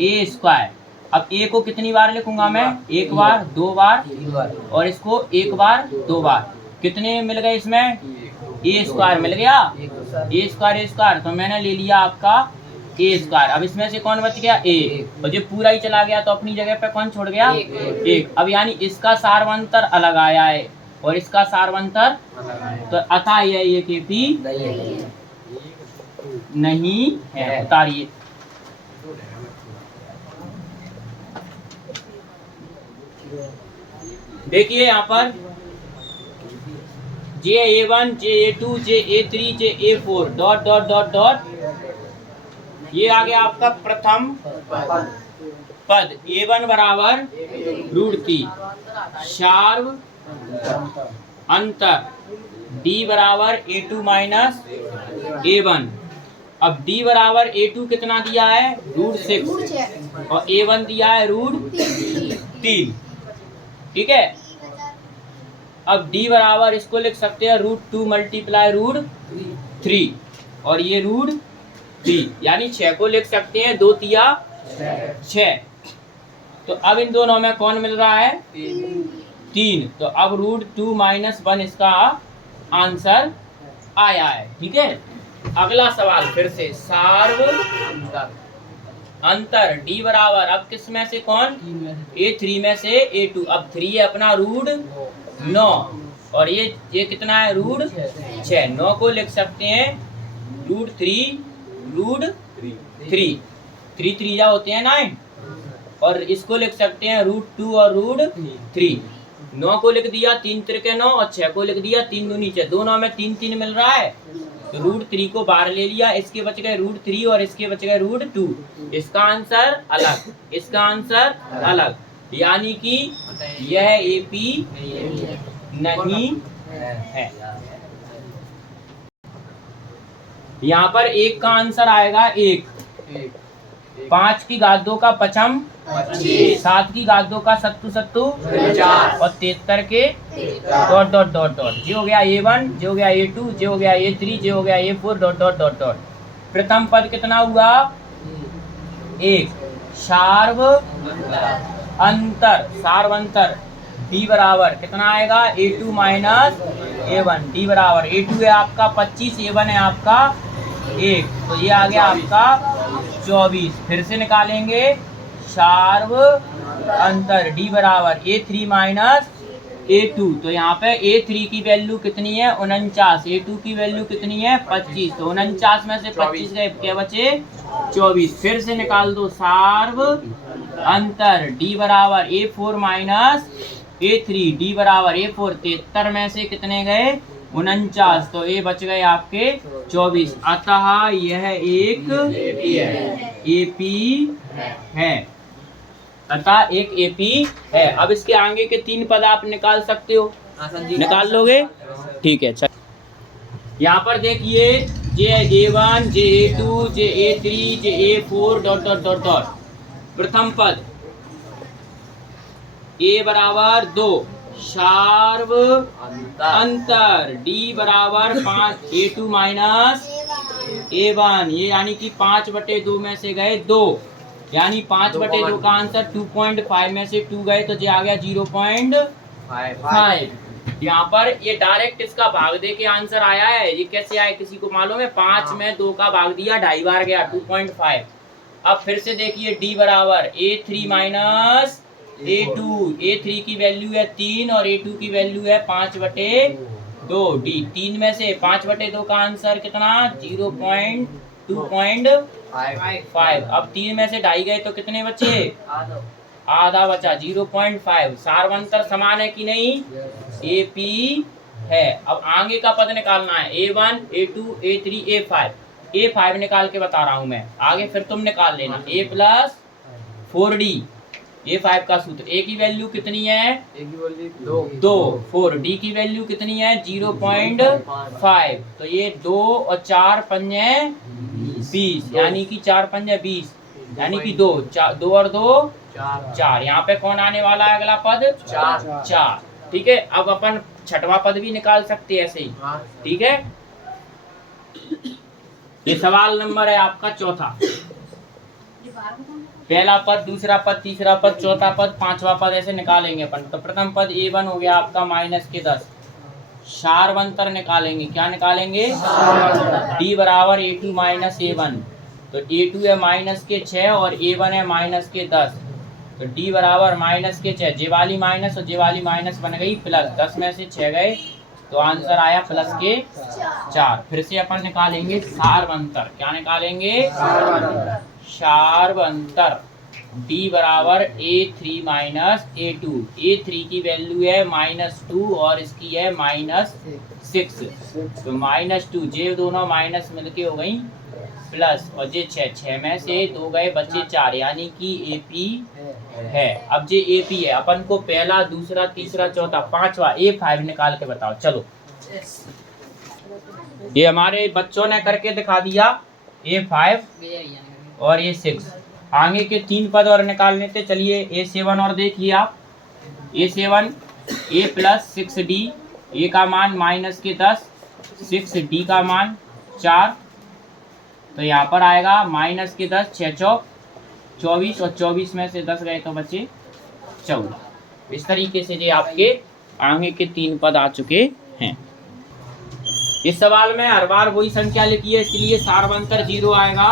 A स्क्वायर। अब A को कितनी बार लिखूंगा मैं, एक बार, दो बार, और इसको एक बार, दो बार, कितने मिल गए इसमें, A स्क्वायर मिल गया, A स्क्वायर, तो मैंने ले लिया आपका A स्क्वायर। अब इसमें से कौन बच गया A, और जो पूरा ही चला गया तो अपनी जगह पे कौन छोड़ गया 1। अब यानी इसका सारवंतर अलग आया है और इसका सारवंतर, तो अतः यह एक AP नहीं है। उतारिए, देखिए यहाँ पर JA1 JA2 JA3 JA4 dot dot dot dot, ये आ गया आपका प्रथम पद। A1 बराबर √3 सार्व अंतर D बराबर A2 माइनस A1। अब D बराबर A2 कितना दिया है √6 और A1 दिया है √3, ठीक है। अब D बराबर इसको लिख सकते हैं √2 मल्टीप्लाई √3 और ये √3, यानी 6 को लिख सकते हैं 2 तिया 6। तो अब इन दोनों में कौन मिल रहा है 3, तो अब √2 माइनस 1 इसका आंसर आया है, ठीक है। अगला सवाल फिर से सार्व अंतर D बराबर, अब किस में से कौन, A3 में से A2। अब 3 है अपना √9 और ये कितना है √6, 9 को लिख सकते हैं √3 3 3 होते हैं 9, और इसको लिख सकते हैं √2 और √3। 9 को लिख दिया 3 त्रिके 9 और 6 को लिख दिया 3 दूनी 6, दोनों में 3 3 मिल रहा है, तो √3 को बाहर ले लिया, इसके बच गए √3 और इसके बच गए √2। इसका आंसर अलग, इसका आंसर अलग, यानी कि यह AP नहीं है। यहाँ पर 1 का आंसर आएगा 1, 5 की घात 2 का 5, 7 की घात 2 का 7 7 और 73 के डॉट डॉट डॉट डॉट, जे हो गया A1, जे हो गया A2, जे हो गया A3, जे हो गया A4 dot dot dot dot. प्रथम पद कितना हुआ 1, सार्व अंतर, सार्वंतर D बराबर कितना आएगा A2 माइनस A1। D बराबर A2 है आपका 25, A1 है आपका 1, तो ये आ गया आपका 24। फिर से निकालेंगे सार्व अंतर D बराबर A3 माइनस A2, तो यहाँ पे A3 की वैल्यू कितनी है 49, A2 की वैल्यू कितनी है 25, तो 49 में से 25 गए क्या बचे 24। फिर से निकाल दो सार्व अंतर D बराबर A4 माइनस A3, D बराबर A4, 73 में से कितने गए 49, तो ये बच गए आपके 24। अतः यह एक AP है, अतः एक AP है। अब इसके आगे के 3 पद आप निकाल सकते हो, निकाल लोगे, ठीक है। अच्छा यहाँ पर देखिए JA1 JA2 JA3 JA4 dot dot dot dot. प्रथम पद A बराबर 2 सार्व अंतर D बराबर 5 A2 माइनस A1, ये यानी कि 5/2 में से गए 2, यानी 5/2 का आंसर 2.5 में से 2 गए तो ये आ गया 0.5। यहाँ पर ये डायरेक्ट इसका भाग दे के आंसर आया है। ये कैसे आया किसी को मालूम है, 5 में 2 का भाग दिया 2.5 बार गया 2.5। अब फिर से देखिए D बराबर A3 माइनस A2, A3 की वैल्यू है 3 और A2 की वैल्यू है 5/2। D 3 में से 5/2 का आंसर कितना 0.2.5। 5। अब 3 में से 2.5 गए तो कितने बचे? आधा बचा, 0.5। सार्वंतर समान है कि नहीं? AP है। अब आगे का पद निकालना है, A1 A2 A3 A5। A5 निकाल के बता रहा हूं मैं, आगे फिर तुम निकाल लेना। A प्लस 4D, A5 का सूत्र। A की वैल्यू कितनी है? 2। 4। D की वैल्यू कितनी है? 0.5। तो ये 2 और 4 पंजे 20, यानी कि 4 पंजे 20, यानी कि 2 और 2 4। यहाँ पे कौन आने वाला है अगला पद? 4। ठीक है, अब अपन छठवां पद भी निकाल सकते हैं ऐसे ही। ठीक है, ये सवाल नंबर है आपका चौथा। पहला पद, दूसरा पद, तीसरा पद, चौथा पद, पांचवा पद ऐसे निकालेंगे अपन। तो प्रथम पद A1 हो गया आपका -10। सार्वंतर निकालेंगे, क्या निकालेंगे? D बराबर A2 माइनस A1। तो A2 है -6 और A1 है -10। तो D बराबर -6, जे वाली माइनस और जे वाली माइनस बन गई प्लस। 10 में से 6 गए तो आंसर आया +4। फिर से अपन निकालेंगे सार्वंतर। क्या निकालेंगे? सार्वंतर। D बराबर A3 माइनस A2। A3 की वैल्यू है -2 और इसकी है -6। तो -2, जे दोनों माइनस मिलके हो गई प्लस, और जे 6 में से 2 गए बचे 4, यानी कि AP है। अब जे AP है, अपन को पहला, दूसरा, तीसरा, चौथा, पांचवा A5 निकाल के बताओ। चलो, ये हमारे बच्चों ने करके दिखा दिया, A5 और A6। आगे के 3 पद और निकाल लेते। चलिए A7 और देखिए आप। A7 A plus 6D, A का मान -10, 6D का मान 4। तो यहाँ पर आएगा -10, 6 चौक 24, और 24 में से 10 गए तो बचे 14। इस तरीके से ये आपके आगे के 3 पद आ चुके हैं। इस सवाल में हर बार वही संख्या लिखी है, इसलिए सार्वंतर 0 आएगा।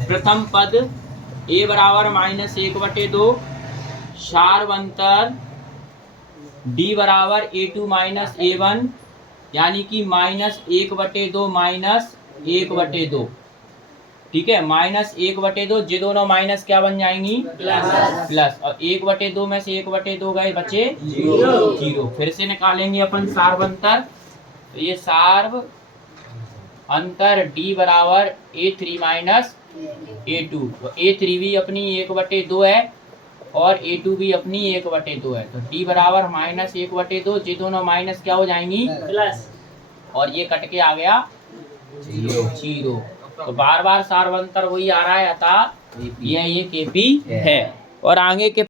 प्रथम पद A बराबर -1/2, सार्वंतर D बराबर A2 माइनस A1, यानी कि -1/2 -1/2। ठीक है, -1/2, ये दोनों माइनस क्या बन जाएंगी? प्लस। और 1/2 में से 1/2 गए बचे 0। फिर से निकालेंगे अपन सार्वंतर। तो ये सार्व अंतर D बराबर A3 माइनस A2। तो A3 भी अपनी 1/2 है और A2 भी अपनी 1/2 है। तो D बराबर -1/2, ये दोनों माइनस क्या हो जाएंगी? प्लस। और ये कट के आ गया 0। तो बार बार सार्वंतर वही आ रहा है, अतः ये KP है। और आगे के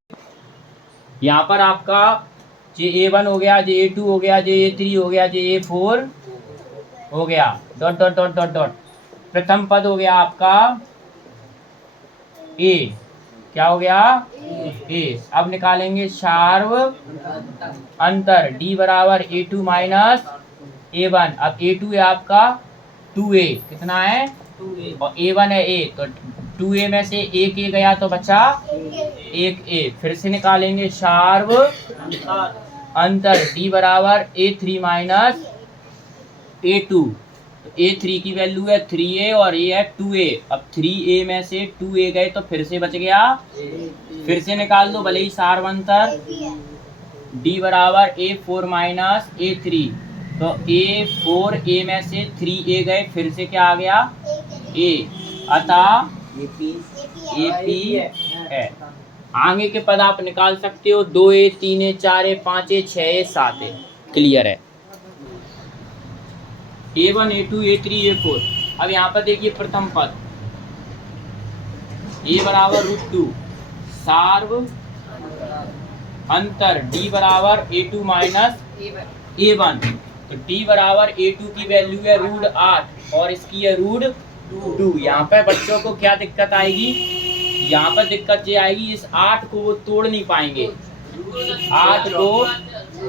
यहाँ पर आपका जे A1 हो गया, जे A2 हो गया, जे A3 हो गया, जे A4 हो गया, ... प्रथम पद हो गया आपका A। क्या हो गया? A। अब निकालेंगे सार्व अंतर D बराबर A2 माइनस A1। अब A2 है आपका 2A, कितना है? 2A। और A1 है A, तो 2A में से 1A गया तो बचा 1A। फिर से निकालेंगे सार्व अंतर D बराबर A3 माइनस A2। तो A3 की वैल्यू है 3A और ये है 2A। अब 3A में से 2A गए तो फिर से बच गया, फिर से निकाल दो भले ही सार्वंतर D बराबर A4 माइनस A3। तो A4A में से 3A गए, फिर से क्या आ गया? A, अतः AP है। आगे के पद आप निकाल सकते हो, 2A 3A 4A 5A 6A 7A। Clear है? A1 A2 A3 A4। अब यहाँ पर देखिए प्रथम पद A बराबर √2, सार्व अंतर D बराबर A2 माइनस A1। तो D बराबर A2 की वैल्यू है √8 और इसकी है √2। यहाँ पे बच्चों को क्या दिक्कत आएगी? यहाँ पर दिक्कत ये आएगी, इस 8 को वो तोड़ नहीं पाएंगे। 8 को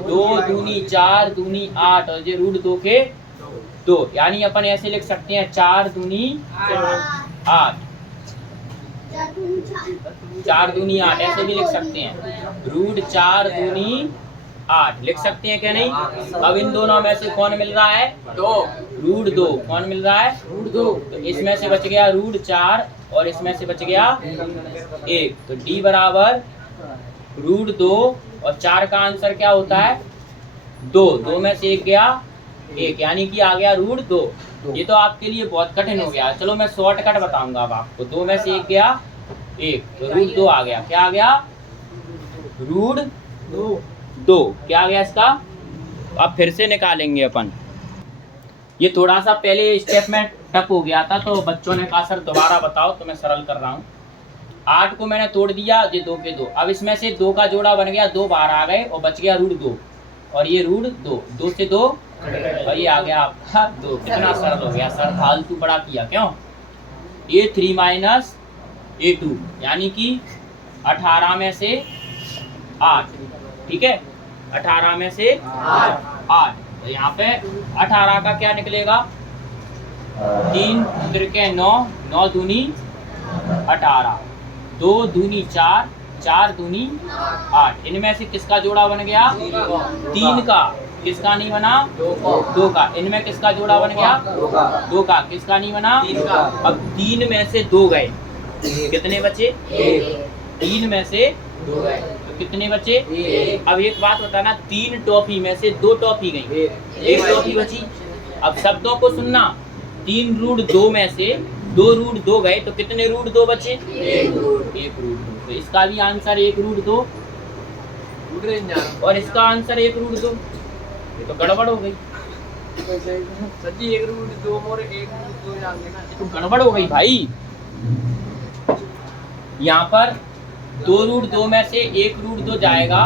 2 दूनी 4 दूनी 8 और ये √2 के 2, यानी अपन ऐसे लिख सकते हैं 4 दूनी 8, 4 दूनी 8 ऐसे भी लिख सकते हैं। √4 दूनी 8 लिख सकते हैं क्या नहीं? अब इन दोनों में से कौन मिल रहा है? 2। रूट 2 कौन मिल रहा है रूट 2, तो इसमें से बच गया रूट 4 और इसमें से बच गया 1, तो डी बराबर रूट 2 और 4 का आंसर क्या होता है 2, 2 में से 1 गया 1, यानी कि आ गया रूट 2। ये तो आपके लिए बहुत कठिन हो गया, चलो मैं शॉर्टकट बताऊंगा अब आपको। 2 में से 1 गया 1, तो रूट 2 आ गया। क्या आ गया रूट 2 क्या आ गया इसका। अब फिर से निकालेंगे अपन। ये थोड़ा सा पहले स्टेप में टफ हो गया था, तो बच्चों ने कहा सर दोबारा बताओ, तो मैं सरल कर रहा हूँ। 8 को मैंने तोड़ दिया, ये 2 के 2, अब इसमें से 2 का जोड़ा बन गया, 2 बाहर आ गए और बच गया रूट 2, और ये रूट 2, 2 से 2 और ये आ गया आपका 2। कितना सरल हो गया सर, फालतू बड़ा किया क्यों। A3 माइनस A2 यानी कि 18 में से 8, ठीक है 18 में से 8, तो यहाँ पे 18 का क्या निकलेगा 3 त्रिके 9, 9 दूनी 18, 2 दूनी 4, 4 दूनी 8। इनमें से किसका जोड़ा बन गया 3 का, किसका नहीं बना 2 का। इनमें किसका जोड़ा बन गया 2 का, किसका नहीं बना 3 का। अब 3 में से 2 गए, कितने बचे 3 में से 2 गए, तो कितने बचे 1। अब एक बात बताना, 3 टॉफी में से 2 टॉफी गई, 1 टॉफी बची। अब शब्दों को सुनना, 3 रूट 2 में से 2 रूट 2 गए, तो कितने रूट 2 बचे 1 रूट 2, तो इसका भी आंसर 1 रूट 2 और इसका आंसर 1 रूट 2। ये तो गड़बड़ हो गई सच्ची 1 रूट 2 और 1 रूट 2 डाल देना, तो गड़बड़ हो गई भाई। यहाँ पर 2 रूट 2 में से 1 रूट 2 जाएगा,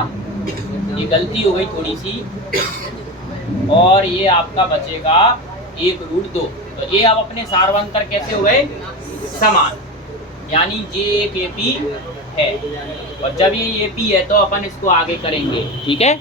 ये गलती हो गई थोड़ी सी, और ये आपका बचेगा 1 रूट 2। तो ये अब अपने सार्वंतर कैसे हो गए समान, यानी ये एक AP है, और जब ये AP है तो अपन इसको आगे करेंगे, ठीक है।